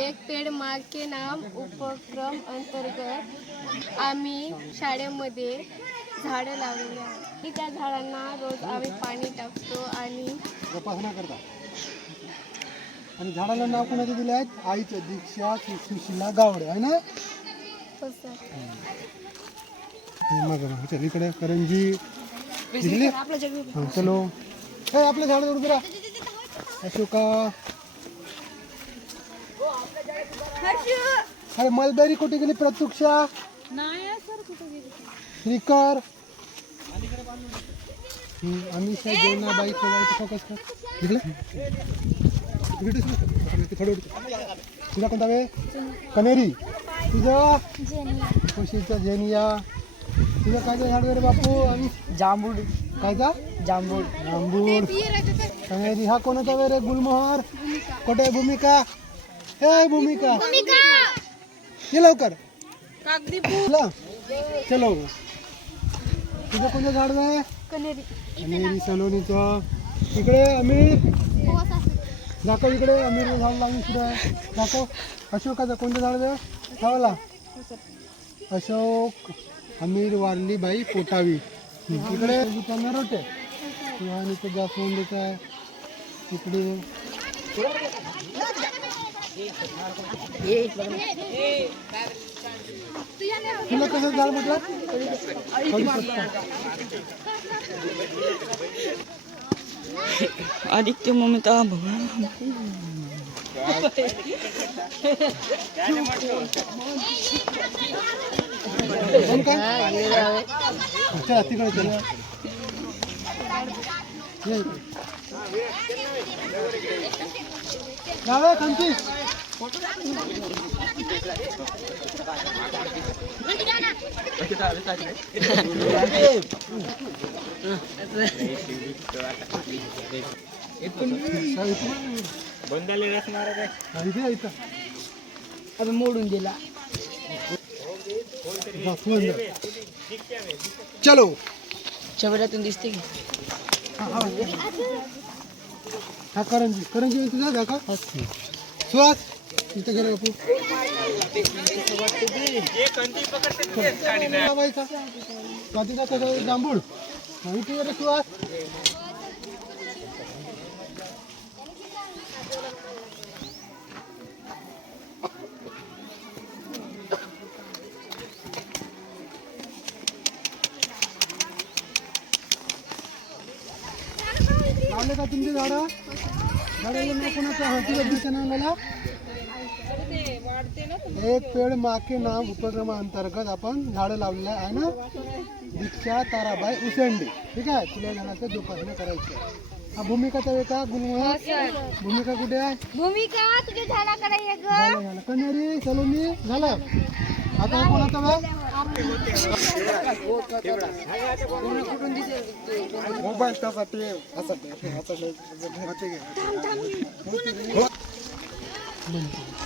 एक पेड़ माँ के नाम उपक्रम अंतर्गत आम्ही शाळेमध्ये झाडं लावलेली आहेत. त्या झाडांना रोज आम्ही पाणी टाकतो आणि जोपासना करता. आणि झाडाला नाव कोणाचे दिले आहेत? आईचं दीक्षा सुशीला गावडे आहे ना. मग चल इकडे करंजी दिसली. चलो हे आपल्या झाडावर उभं राहा. अशोका अरे मलबेरी कुठे गेली? प्रत्युक्षा श्रीकर अमिषा जेवणाबाई खोवायचं फोकस कर. तुझा कोणता वे? कनेरी. तुझं खुशीचा जेनिया. तुझं काय झाड रे बापू? आम्ही जांभूळ. कायचा? जांभूळ. जांभूळ. कनेरी. हा कोणाचा वे रे? गुलमोहर. कुठे आहे भूमिका? हे भूमिका ये लवकर. चलो तुझं कोणतं झाड आहे? कनेरी सलोनीचं. इकडे अमीर दाखव. इकडे अमीर झाड लावून सुरू आहे. दाखव. अशोकाचं कोणतं झाड आहे? लावला अशोक अमीर वारली बाई पोटावी. इकडे त्यांना रोटे सुहानीचं जास्वंदीचं आहे. इकडे तुला कसं झाड म्हटलं? आदित्य ममता भगवान. चला तिकडे चला. गावे खांची मोडून दिला. चलो चवड्यातून दिसते की हा करंजी. करंजी तुझा का सुहास इथं गेला बापू. जातीचा कसं जांभूळ इथे गेलं सुहास. लावले का तुमची झाडं? झाडाला नाव कोणाचं? हाती गड्डीच्या नावाला एक पेड़ माँ के नाम उपक्रमांतर्गत आपण झाडं लावलेलं आहे ना. दीक्षा ताराबाई उसेंडी. ठीक आहे. तुला झाडाचं जोपासना करायची आहे. हा भूमिकाचा वे का? गुलमोहर. भूमिका कुठे आहे? भूमिका तुझ्या झाडाकडे ये ग. झालं. कन्हेरी सलोनी झालं. आता कोणाचा वे? मोबाईल